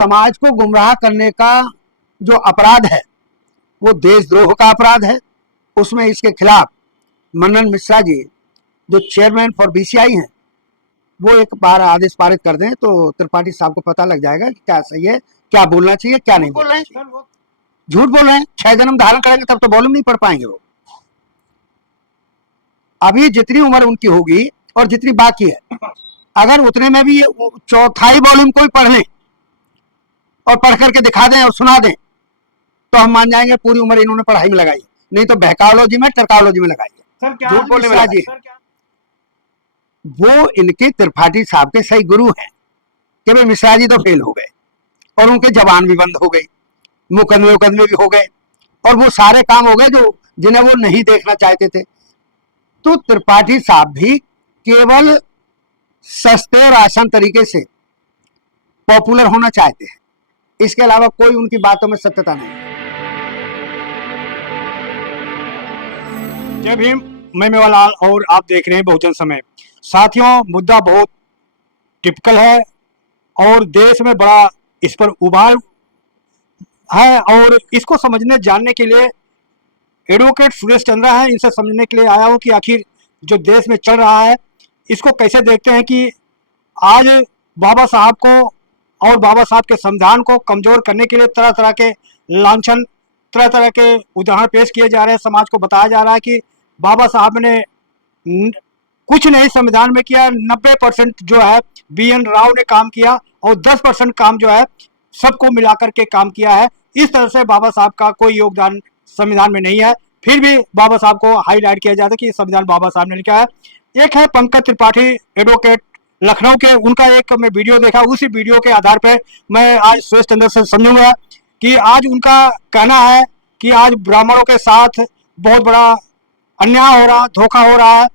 समाज को गुमराह करने का जो अपराध है वो देशद्रोह का अपराध है। उसमें इसके खिलाफ मनन मिश्रा जी जो चेयरमैन फॉर बीसीआई हैं वो एक बार आदेश पारित कर दें तो त्रिपाठी साहब को पता लग जाएगा कि क्या सही है, क्या बोलना चाहिए, क्या नहीं बोल रहे हैं। झूठ बोल रहे हैं। 6 जन्म धारण करेंगे तब तो वॉल्यूम नहीं पढ़ पाएंगे वो। अभी जितनी उम्र उनकी होगी और जितनी बाकी है, अगर उतने में भी चौथाई वॉल्यूम कोई पढ़ लें और पढ़ करके दिखा दें और सुना दें तो हम मान जाएंगे पूरी उम्र इन्होंने पढ़ाई में लगाई है, नहीं तो बहकाओलॉजी में टरकाओलॉजी में लगाई है। झूठ बोलने में लगी है। वो इनके त्रिपाठी साहब के सही गुरु हैं कि भाई मिश्रा जी तो फेल हो गए और उनके जवान भी बंद हो गई, मुकदमे भी हो गए और वो सारे काम हो गए जो जिन्हें वो नहीं देखना चाहते थे। तो त्रिपाठी साहब भी केवल सस्ते और आसान तरीके से पॉपुलर होना चाहते हैं, इसके अलावा कोई उनकी बातों में सत्यता नहीं है। जय भीम, मैं मेवालाल और आप देख रहे हैं बहुजन समय। साथियों, मुद्दा बहुत टिपिकल है और देश में बड़ा इस पर उबाल है और इसको समझने जानने के लिए एडवोकेट सुरेश चंद्रा है, इनसे समझने के लिए आया हूँ कि आखिर जो देश में चल रहा है इसको कैसे देखते हैं कि आज बाबा साहब को और बाबा साहब के संविधान को कमज़ोर करने के लिए तरह तरह के लांछन, तरह तरह के उदाहरण पेश किए जा रहे हैं। समाज को बताया जा रहा है कि बाबा साहब ने कुछ नहीं संविधान में किया, 90% जो है BN राव ने काम किया और 10% काम जो है सबको मिलाकर के काम किया है। इस तरह से बाबा साहब का कोई योगदान संविधान में नहीं है, फिर भी बाबा साहब को हाईलाइट किया जाता है कि संविधान बाबा साहब ने लिखा है। एक है पंकज त्रिपाठी एडवोकेट लखनऊ के, उनका एक मैं वीडियो देखा, उसी वीडियो के आधार पर मैं आज सुरेश चंद्र से समझूंगा कि आज उनका कहना है कि आज ब्राह्मणों के साथ बहुत बड़ा अन्याय हो रहा, धोखा हो रहा है।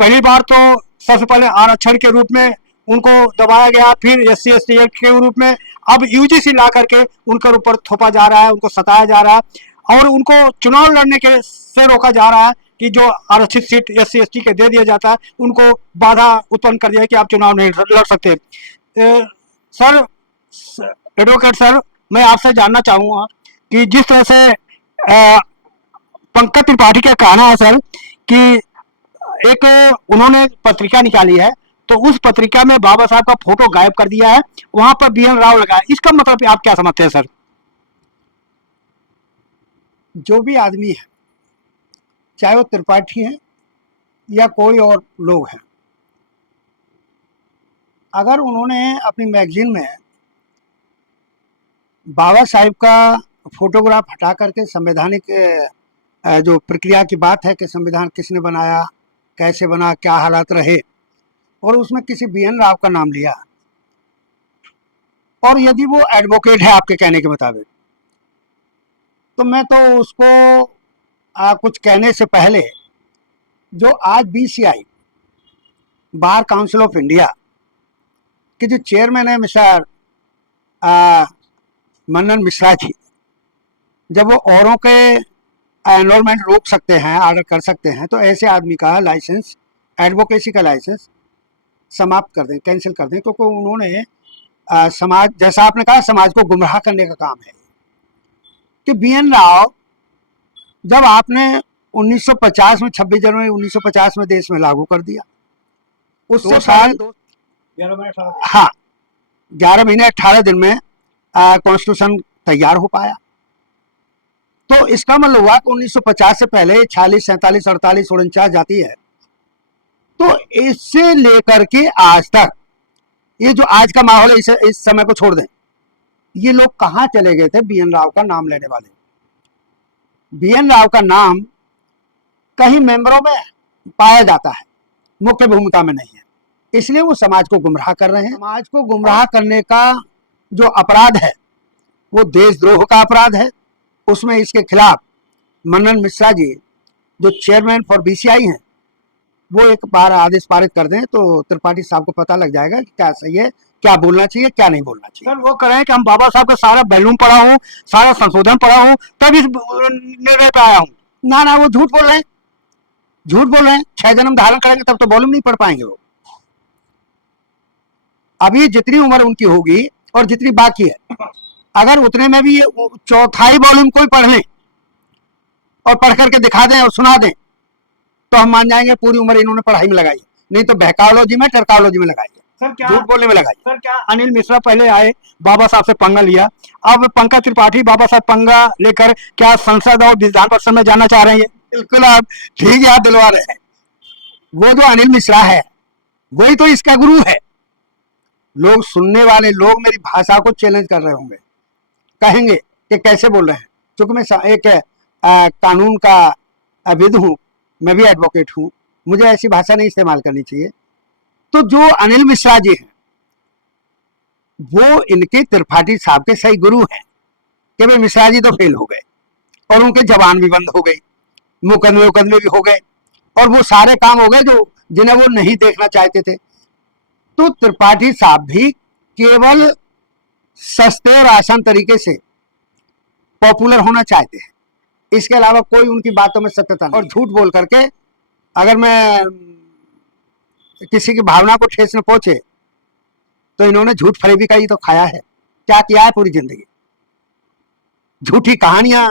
पहली बार तो सबसे पहले आरक्षण के रूप में उनको दबाया गया, फिर SC ST एक्ट के रूप में, अब UGC ला करके उनके ऊपर थोपा जा रहा है, उनको सताया जा रहा है और उनको चुनाव लड़ने के से रोका जा रहा है कि जो आरक्षित सीट SC ST के दे दिया जाता है उनको बाधा उत्पन्न कर दिया है कि आप चुनाव नहीं लड़ सकते। सर, एडवोकेट सर, मैं आपसे जानना चाहूँगा कि जिस तरह से पंकज त्रिपाठी का कहना है सर कि एक उन्होंने पत्रिका निकाली है तो उस पत्रिका में बाबा साहब का फोटो गायब कर दिया है, वहां पर BN राव लगा है, इसका मतलब आप क्या समझते हैं सर? जो भी आदमी है, चाहे वो त्रिपाठी है या कोई और लोग हैं, अगर उन्होंने अपनी मैगजीन में बाबा साहब का फोटोग्राफ हटा करके संवैधानिक जो प्रक्रिया की बात है कि संविधान किसने बनाया, कैसे बना, क्या हालात रहे, और उसमें किसी BN राव का नाम लिया, और यदि वो एडवोकेट है आपके कहने के मुताबिक, तो मैं तो उसको कुछ कहने से पहले जो आज BCI bar council of India के जो चेयरमैन है मिस्टर मनन मिश्रा जी, जब वो औरों के एनरोलमेंट रोक सकते हैं, ऑर्डर कर सकते हैं, तो ऐसे आदमी का लाइसेंस, एडवोकेसी का लाइसेंस समाप्त कर दें, कैंसिल कर दें, क्योंकि उन्होंने समाज, जैसा आपने कहा, समाज को गुमराह करने का काम है। कि BN राव जब आपने 1950 में 26 जनवरी 1950 में देश में लागू कर दिया, उससे साल 11 महीने 18 दिन में कॉन्स्टिट्यूशन तैयार हो पाया। तो इसका मतलब हुआ कि 1950 से पहले 46, 47, 48, 49 जाती है। तो इससे लेकर के आज तक ये जो आज का माहौल है, इस समय को छोड़ दें, ये लोग कहाँ चले गए थे BN राव का नाम लेने वाले? BN राव का नाम कहीं मेंबरों में पाया जाता है, मुख्य भूमिका में नहीं है, इसलिए वो समाज को गुमराह कर रहे हैं। समाज को गुमराह करने का जो अपराध है वो देशद्रोह का अपराध है। उसमें इसके खिलाफ मनन मिश्रा जी जो चेयरमैन फॉर BCI हैं वो एक बार आदेश पारित कर दें तो त्रिपाठी साहब को पता लग जाएगा कि क्या सही है, क्या बोलना चाहिए, क्या नहीं बोलना चाहिए। सर, वो कह रहे हैं कि हम बाबा साहब का सारा बैलूम पढ़ा हूँ, सारा संशोधन पढ़ा हूँ, तब इस निर्णय पे आया हूँ। ना, वो झूठ बोल रहे हैं, झूठ बोल रहे हैं। 6 जन्म धारण करेंगे तब तो वॉल्यूम नहीं पढ़ पाएंगे वो। अभी जितनी उम्र उनकी होगी और जितनी बाकी है, अगर उतने में भी ये चौथाई वॉल्यूम कोई पढ़ ले और पढ़ करके दिखा दें और सुना दें तो हम मान जाएंगे पूरी उम्र इन्होंने पढ़ाई में लगाई, नहीं तो बहकाओलॉजी में टरकाओलॉजी में लगाई है, सर क्या झूठ बोलने में लगाई। सर क्या अनिल मिश्रा पहले आए, बाबा साहब से पंगा लिया, अब पंकज त्रिपाठी बाबा साहब पंगा लेकर क्या संसद और विधान परिषद में जाना चाह रहे हैं? बिल्कुल आप ठीक याद दिलवा रहे हैं। वो जो अनिल मिश्रा है वही तो इसका गुरु है। लोग, सुनने वाले लोग मेरी भाषा को चैलेंज कर रहे होंगे, कहेंगे कि कैसे बोल रहे हैं, क्योंकि मैं एक कानून का विद हूँ, मैं भी एडवोकेट हूँ, मुझे ऐसी भाषा नहीं इस्तेमाल करनी चाहिए। तो जो अनिल मिश्रा जी हैं वो इनके त्रिपाठी साहब के सही गुरु हैं कि भाई मिश्रा जी तो फेल हो गए और उनके जबान भी बंद हो गई, मुकदमे भी हो गए और वो सारे काम हो गए जो जिन्हें वो नहीं देखना चाहते थे। तो त्रिपाठी साहब भी केवल सस्ते और आसान तरीके से पॉपुलर होना चाहते हैं, इसके अलावा कोई उनकी बातों में सत्यता नहीं। और झूठ बोल करके अगर मैं किसी की भावना को ठेस न पहुंचे तो इन्होंने झूठ फरेबी का ही तो खाया है। क्या किया है पूरी जिंदगी? झूठी कहानियां,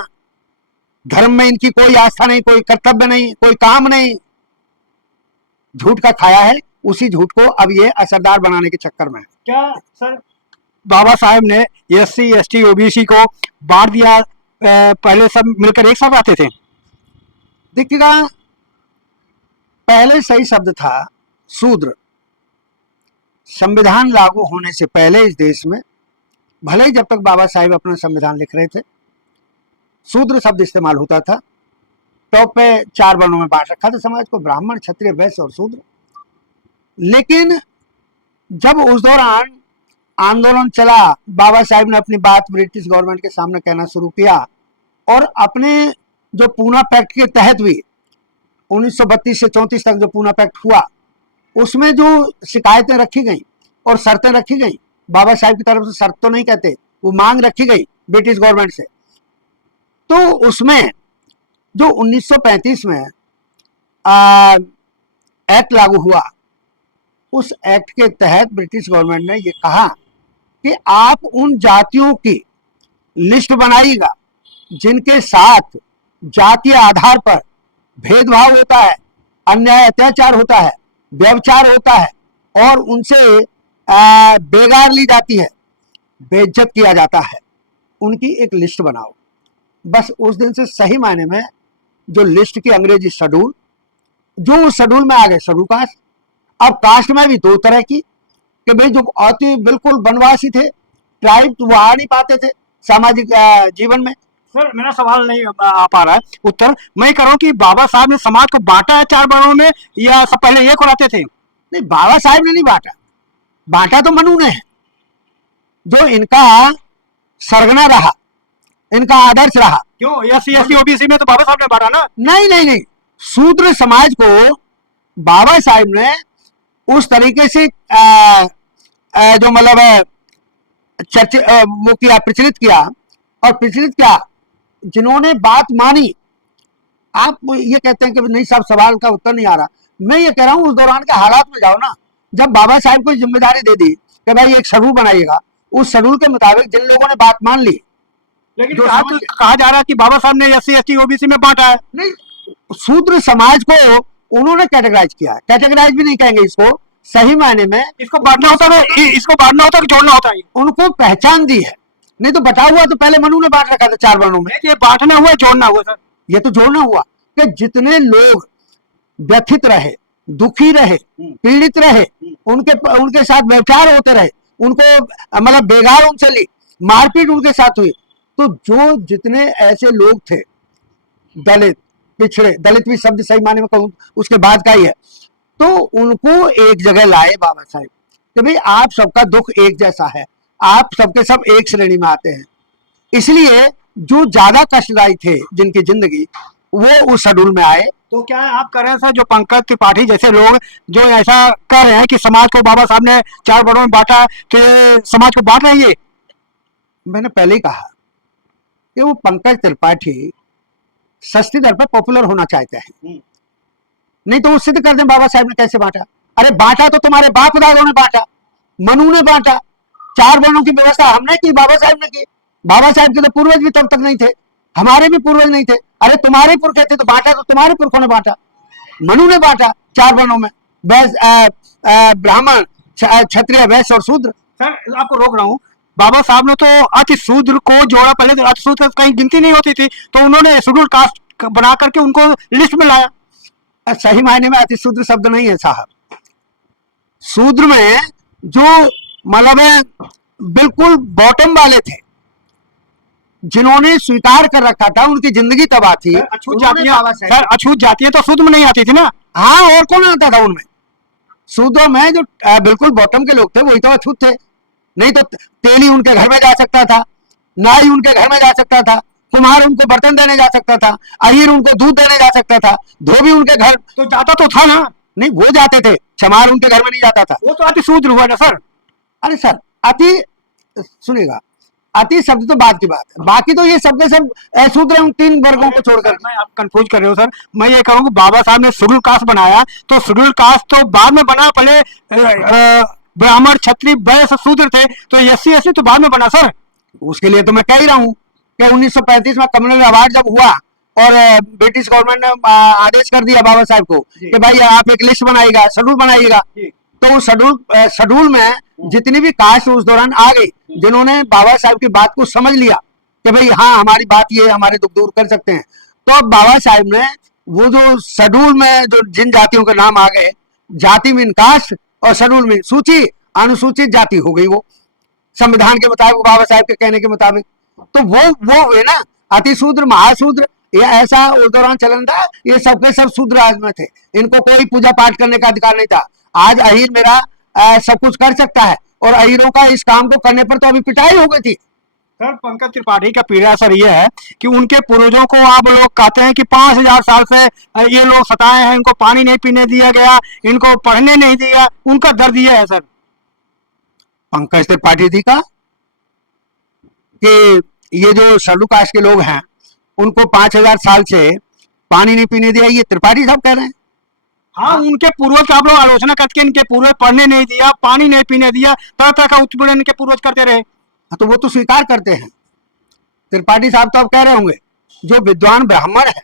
धर्म में इनकी कोई आस्था नहीं, कोई कर्तव्य नहीं, कोई काम नहीं, झूठ का खाया है। उसी झूठ को अब ये असरदार बनाने के चक्कर में है। क्या सर बाबा साहब ने SC ST OBC को बांट दिया? पहले सब मिलकर एक साथ आते थे। देखिएगा, पहले सही शब्द था शूद्र। संविधान लागू होने से पहले इस देश में, भले ही जब तक बाबा साहेब अपना संविधान लिख रहे थे, शूद्र शब्द इस्तेमाल होता था। टॉप पे 4 वर्णों में बांट रखा था समाज को, ब्राह्मण, क्षत्रिय, वैश्य और शूद्र। लेकिन जब उस दौरान आंदोलन चला, बाबा साहेब ने अपनी बात ब्रिटिश गवर्नमेंट के सामने कहना शुरू किया और अपने जो पूना पैक्ट के तहत भी 1932 से 34 तक जो पूना पैक्ट हुआ उसमें जो शिकायतें रखी गई और शर्तें रखी गई, बाबा साहेब की तरफ से शर्त तो नहीं कहते, वो मांग रखी गई ब्रिटिश गवर्नमेंट से, तो उसमें जो 1935 में एक्ट लागू हुआ, उस एक्ट के तहत ब्रिटिश गवर्नमेंट ने ये कहा कि आप उन जातियों की लिस्ट बनाइएगा जिनके साथ जातीय आधार पर भेदभाव होता है, अन्याय अत्याचार होता है, व्यभिचार होता है और उनसे बेगार ली जाती है, बेइज्जत किया जाता है, उनकी एक लिस्ट बनाओ। बस उस दिन से सही मायने में जो लिस्ट की अंग्रेजी शेड्यूल, जो उस शेड्यूल में आ गए शेड्यूल कास्ट। अब कास्ट में भी 2 तरह की, कि भाई जो अति बिल्कुल वनवासी थे, ट्राइब, तो वो आ नहीं पाते थे सामाजिक जीवन में। सर मेरा सवाल नहीं आ पा रहा है उत्तर। मैं कह रहा हूँ कि बाबा साहब ने समाज को बांटा है 4 वर्णों में या सब पहले एक होते थे? नहीं, बाबा साहेब ने नहीं बांटा, बांटा तो मनु ने है, जो इनका सरगना रहा, इनका आदर्श रहा। क्यों? SC ST OBC में तो बाबा साहब ने बांटा ना। नहीं, शूद्र समाज को बाबा साहेब ने उस तरीके से जो मतलब वो किया, प्रचलित किया, और प्रचलित क्या, जिन्होंने बात मानी। आप ये कहते हैं कि नहीं साहब सवाल का उत्तर नहीं आ रहा, मैं ये कह रहा हूं उस दौरान के हालात में जाओ ना, जब बाबा साहेब को जिम्मेदारी दे दी कि भाई एक शेड्यूल बनाइएगा, उस शेड्यूल के मुताबिक जिन लोगों ने बात मान ली। लेकिन कहा जा रहा है कि बाबा साहब ने SC ST OBC में बांटा है। नहीं, शूद्र समाज को उन्होंने कैटेगराइज किया, कैटेगराइज भी नहीं कहेंगे इसको, सही मायने में इसको बांटना होता है, इसको बांटना होता है कि जोड़ना होता है? उनको पहचान दी है, नहीं तो बटा हुआ तो पहले मनु ने बांट रखा था 4 वर्णों में। ये बांटना हुआ, जोड़ना हुआ सर। ये तो जोड़ना हुआ कि जितने लोग व्यथित रहे, दुखी रहे, पीड़ित रहे, उनके साथ व्यवचार होते रहे, उनको मतलब बेगार उनसे ली, मारपीट उनके साथ हुई, तो जो जितने ऐसे लोग थे, दलित, पिछड़े, दलित भी शब्द सही माने में कहूं उसके बाद का ही है, तो उनको एक जगह लाए बाबा साहेब कि भाई आप सबका दुख एक जैसा है, आप सबके सब एक श्रेणी में आते हैं। इसलिए जो ज्यादा कष्टदायी थे जिनकी जिंदगी, वो उस शेड्यूल में आए। तो क्या आप कह रहे हैं सर, जो पंकज त्रिपाठी जैसे लोग जो ऐसा कह रहे हैं कि समाज को बाबा साहब ने 4 वर्णों में बांटा, तो समाज को बांट रहे हैं? मैंने पहले ही कहा कि वो पंकज त्रिपाठी सस्ती दर पर पॉपुलर होना चाहते हैं, नहीं तो वो सिद्ध कर दें बाबा साहब ने कैसे बांटा। अरे बांटा तो तुम्हारे बाप दादों ने बांटा, मनु ने बांटा, चार वर्णों की व्यवस्था हमने की, बाबा साहब ने की। बाबा साहब के तो पूर्वज भी तब तक नहीं थे, हमारे भी पूर्वज नहीं थे। अरे तुम्हारे पुरखे थे तो बांटा तो तुम्हारे पुरखों ने बांटा, मनु ने बांटा चार वर्णों में, ब्राह्मण, क्षत्रिय, वैश्य और शूद्र। सर आपको रोक रहा हूँ, बाबा साहब ने तो अति शूद्र को जोड़ा, पहले तो अति शूद्र कहीं गिनती नहीं होती थी, तो उन्होंने शेड्यूल कास्ट बना करके उनको लिस्ट में लाया। सही मायने में अति शूद्र शब्द नहीं है साहब। शूद्र में जो मतलब बिल्कुल बॉटम वाले थे, जिन्होंने स्वीकार कर रखा था, उनकी जिंदगी तबाह थी। अछूत जातियां, सर अछूत जातियां तो शूद्र में नहीं आती थी ना। हाँ, और कौन आता था उनमें? शूद्रों में जो बिल्कुल बॉटम के लोग थे वही तो अछूत थे। नहीं तो तेली उनके घर में जा सकता था, नाई उनके घर में जा सकता था, कुम्हार उनको बर्तन देने जा सकता था, अहीर उनको दूध देने जा सकता था, धोबी उनके घर तो जाता तो था ना। नहीं, वो जाते थे, चमार उनके घर में नहीं जाता था। वो तो अति शूद्र हुआ ना सर। अरे सर, अति, सुनिएगा, अति शब्द तो बात की बात है, बाकी तो ये सब के सब शूद्र उन तीन वर्गों को छोड़कर। मैं आप कंफ्यूज कर रहे हो सर। मैं ये कहूँ बाबा साहब ने शेड्यूल कास्ट बनाया, तो शेड्यूल कास्ट तो बाद में बना, पहले ब्राह्मण, क्षत्रिय, वैश्य, शूद्र थे, तो एससी एसटी तो बाद में बना सर। उसके लिए तो मैं कह ही रहा हूँ कि 1935 में कम्युनल अवार्ड जब हुआ और ब्रिटिश गवर्नमेंट ने आदेश कर दिया बाबा साहब को कि भाई आप एक लिस्ट बनाइएगा, शेड्यूल बनाइएगा, तो शेड्यूल में जितनी भी कास्ट उस दौरान आ गई, जिन्होंने बाबा साहब की बात को समझ लिया कि भाई हाँ हमारी बात ये, हमारे दुख दूर कर सकते हैं, तो अब बाबा साहब ने वो जो शेड्यूल में जो जिन जातियों के नाम आ गए, जाति मीन कास्ट और शेड्यूल मीन सूची, अनुसूचित जाति हो गई वो संविधान के मुताबिक, बाबा साहब के कहने के मुताबिक। तो वो हुए ना अति शूद्र, महाशूद्र, ये ऐसा उस दौरान चलन था। ये सबके सब शूद्र आज में थे, इनको कोई पूजा पाठ करने का अधिकार नहीं था। आज अहीर मेरा सब कुछ कर सकता है, और अहीरों का इस काम को करने पर तो अभी पिटाई हो गई थी। सर पंकज त्रिपाठी का पीड़ा सर ये है कि उनके पूर्वजों को आप लोग कहते हैं कि 5000 साल से ये लोग सताए हैं, इनको पानी नहीं पीने दिया गया, इनको पढ़ने नहीं दिया, उनका दर्द ये है सर। पंकज त्रिपाठी जी का कि ये जो शेड्यूल कास्ट के लोग हैं उनको 5000 साल से पानी नहीं पीने दिया, ये त्रिपाठी साहब कह रहे हैं। हाँ, उनके पूर्वज आप लोग आलोचना करके इनके पूर्वज पढ़ने नहीं दिया, पानी नहीं पीने दिया, तरह तरह का उत्पीड़न इनके पूर्वज करते रहे। तो वो तो स्वीकार करते हैं। त्रिपाठी साहब तो अब कह रहे होंगे जो विद्वान ब्राह्मण है,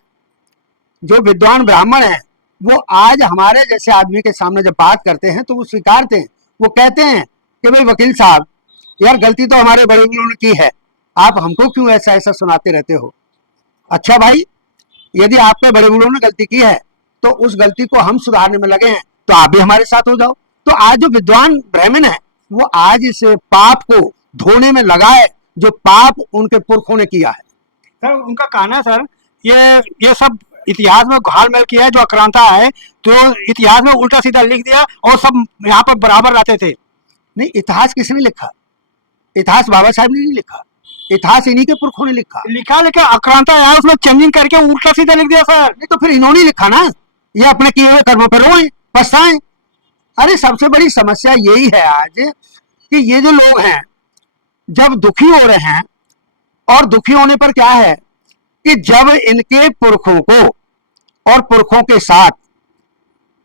जो विद्वान ब्राह्मण है, वो आज हमारे जैसे आदमी के सामने जब बात करते हैं तो वो स्वीकारते हैं, वो कहते हैं कि भाई वकील साहब, यार गलती तो हमारे बड़े बुजुर्गों ने की है, आप हमको क्यों ऐसा ऐसा सुनाते रहते हो। अच्छा भाई, यदि आपके बड़े बुजुर्गों ने गलती की है तो उस गलती को हम सुधारने में लगे हैं, तो आप भी हमारे साथ हो जाओ। तो आज जो विद्वान ब्राह्मण है वो आज इस पाप को धोने में लगा है, जो पाप उनके पुरखों ने किया है। सर उनका कहना है सर, ये सब इतिहास में घाल-मेल किया है, जो आक्रांता है तो इतिहास में उल्टा सीधा लिख दिया और सब यहाँ पर बराबर रहते थे। नहीं, इतिहास किसने लिखा? इतिहास बाबा साहब ने नहीं लिखा, इतिहास इन्हीं के पुरखों ने लिखा। लिखा आक्रांता है, उसमें चेंजिंग करके उल्टा सीधा लिख दिया सर। नहीं तो फिर इन्होंने लिखा ना, ये अपने किए हुए कर्मों पर रोएं, पछताएं। अरे सबसे बड़ी समस्या यही है आज कि ये जो लोग हैं जब दुखी हो रहे हैं, और दुखी होने पर क्या है कि जब इनके पुरखों को और पुरखों के साथ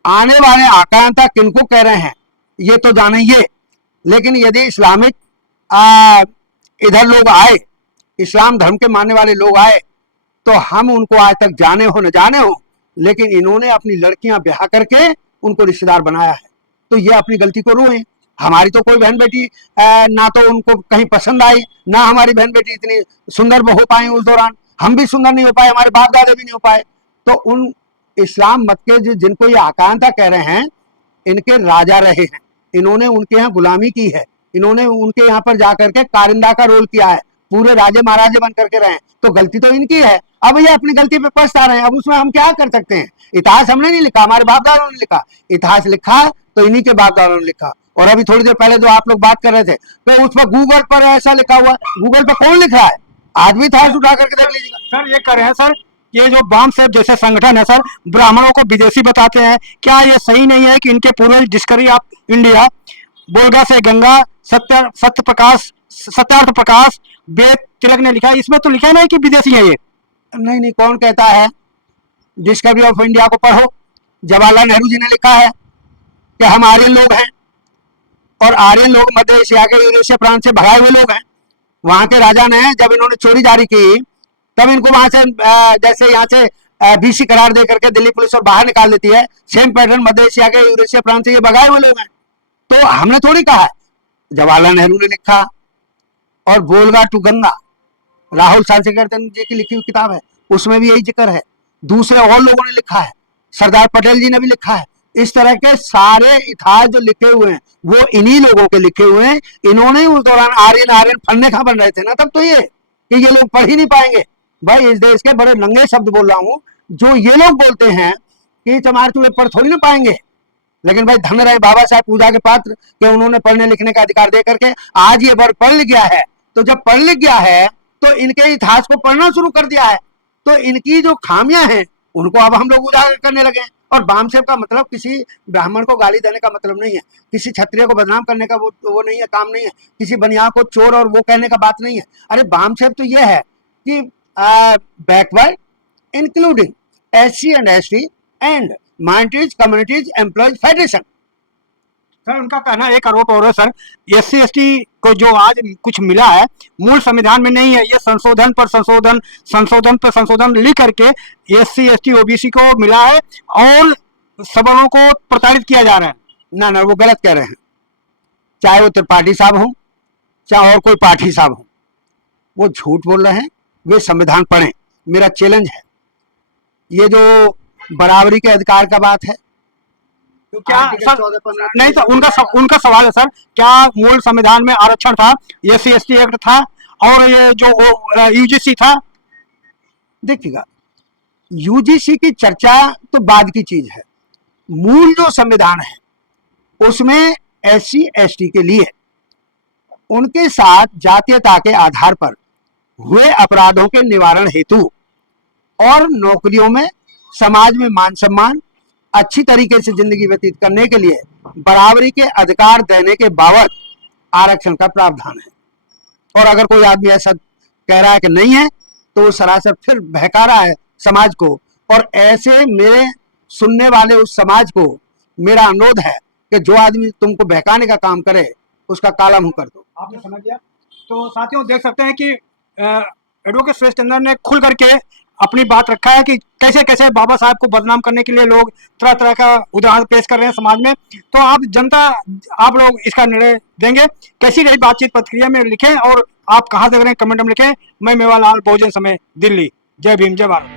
आने वाले आक्रांता किनको कह रहे हैं ये तो जानेंगे, लेकिन यदि इस्लामिक इधर लोग आए, इस्लाम धर्म के मानने वाले लोग आए, तो हम उनको आज तक जाने हो न जाने हो, लेकिन इन्होंने अपनी लड़कियां ब्याह करके उनको रिश्तेदार बनाया है। तो ये अपनी गलती को रोएं। हमारी तो कोई बहन बेटी ना तो उनको कहीं पसंद आई, ना हमारी बहन बेटी इतनी सुंदर हो पाई उस दौरान, हम भी सुंदर नहीं हो पाए, हमारे बाप दादा भी नहीं हो पाए। तो उन इस्लाम मत के जो जिनको ये आकांक्षा कह रहे हैं, इनके राजा रहे हैं, इन्होंने उनके यहाँ गुलामी की है, इन्होंने उनके यहाँ पर जाकर के कारिंदा का रोल किया है, पूरे राजे महाराजे बन करके रहे। तो गलती तो इनकी है, अब ये अपनी गलती पे पछता रहे हैं। अब उसमें हम क्या कर सकते हैं? इतिहास हमने नहीं लिखा, हमारे बाप दादाओं ने लिखा। इतिहास लिखा तो इन्हीं के बाप दादाओं ने लिखा। और अभी थोड़ी देर पहले जो आप लोग बात कर रहे थे, तो उस पर गूगल पर ऐसा लिखा हुआ, गूगल पर कौन लिख रहा है? आज भी इतिहास उठा करके देख लीजिएगा। सर ये कर रहे हैं सर, ये जो बाम साहब जैसे संगठन है सर, ब्राह्मणों को विदेशी बताते हैं। क्या ये सही नहीं है कि इनके पूर्वज डिस्कवरी ऑफ इंडिया, बोलगा से गंगा, सत्यार्थ प्रकाश, वेद तिलक ने लिखा है, इसमें तो लिखा नहीं कि विदेशी है ये। नहीं नहीं, कौन कहता है? डिस्कवरी ऑफ इंडिया को पढ़ो, जवाहरलाल नेहरू जी ने लिखा है कि हम आर्यन लोग हैं। और आर्यन लोग मध्य एशिया के यूरेशिया प्रांत से भगाए हुए लोग हैं। वहां के राजा ने जब इन्होंने चोरी जारी की तब इनको वहां से जैसे यहाँ से बीसी करार दे करके दिल्ली पुलिस और बाहर निकाल देती है, सेम पैटर्न मध्य एशिया के यूरेशिया प्रांत से ये भगाए हुए लोग हैं। तो हमने थोड़ी कहा है, जवाहरलाल नेहरू ने लिखा, और बोलगा टू गंगा राहुल शांतिकीर्तन जी की लिखी हुई किताब है, उसमें भी यही जिक्र है। दूसरे और लोगों ने लिखा है, सरदार पटेल जी ने भी लिखा है। इस तरह के सारे इतिहास जो लिखे हुए हैं वो इन्हीं लोगों के लिखे हुए हैं। इन्होंने उस दौरान आर्यन आर्यन फन्ने कहां बन रहे थे ना, तब तो ये कि ये लोग पढ़ ही नहीं पाएंगे। भाई इस देश के बड़े नंगे शब्द बोल रहा हूं, जो ये लोग बोलते हैं कि चमार चूड़े पढ़ थोड़ी ना पाएंगे। लेकिन भाई धन रहे बाबा साहब पूजा के पात्र कि उन्होंने पढ़ने लिखने का अधिकार दे करके आज ये वर्ग पढ़ लिख गया है। तो जब पढ़ लिख गया है तो इनके इतिहास को पढ़ना शुरू कर दिया है, तो इनकी जो खामियां हैं उनको अब हम लोग उजागर करने लगे। और बामसेव का मतलब किसी ब्राह्मण को गाली देने का मतलब नहीं है, किसी क्षत्रिय को बदनाम करने का वो नहीं है, काम नहीं है, किसी बनिया को चोर और वो कहने का बात नहीं है। अरे बामसेव तो ये है कि backward including SC and ST and minorities communities employees federation. Sir उनका कहना एक आरोप और है सर, SC ST को जो आज कुछ मिला है मूल संविधान में नहीं है, ये संशोधन पर संशोधन लिख करके SC ST OBC को मिला है और सवर्णों को प्रताड़ित किया जा रहा है। ना वो गलत कह रहे हैं, चाहे वो त्रिपाठी साहब हो चाहे और कोई पाठी साहब हो, वो झूठ बोल रहे हैं। वे संविधान पढ़ें, मेरा चैलेंज है। ये जो बराबरी के अधिकार का बात है, तो क्या सर नहीं तो उनका सवाल है सर, क्या मूल संविधान में आरक्षण था, SC ST एक्ट था और ये जो UGC था? देखिएगा, UGC की चर्चा तो बाद की चीज है। मूल जो संविधान है उसमें SC ST के लिए उनके साथ जातीयता के आधार पर हुए अपराधों के निवारण हेतु और नौकरियों में समाज में मान सम्मान अच्छी तरीके से जिंदगी व्यतीत करने के लिए बराबरी के अधिकार देने के बावत आरक्षण का प्रावधान है। और अगर कोई आदमी ऐसा कह रहा है कि नहीं है तो वो सरासर फिर बहका रहा है समाज को। और ऐसे मेरे सुनने वाले उस समाज को मेरा अनुरोध है कि जो आदमी तुमको बहकाने का काम करे उसका काला मुंह कर दो। आपने समझ लिया। तो साथियों देख सकते हैं कि एडवोकेट सुरेश चंद्र ने खुल करके अपनी बात रखा है कि कैसे कैसे बाबा साहब को बदनाम करने के लिए लोग तरह तरह का उदाहरण पेश कर रहे हैं समाज में। तो आप लोग इसका निर्णय देंगे। कैसी रही बातचीत प्रतिक्रिया में लिखें और आप कहाँ देख रहे हैं कमेंट में लिखें। मैं मेवालाल, बहुजन समय, दिल्ली। जय भीम, जय भारत।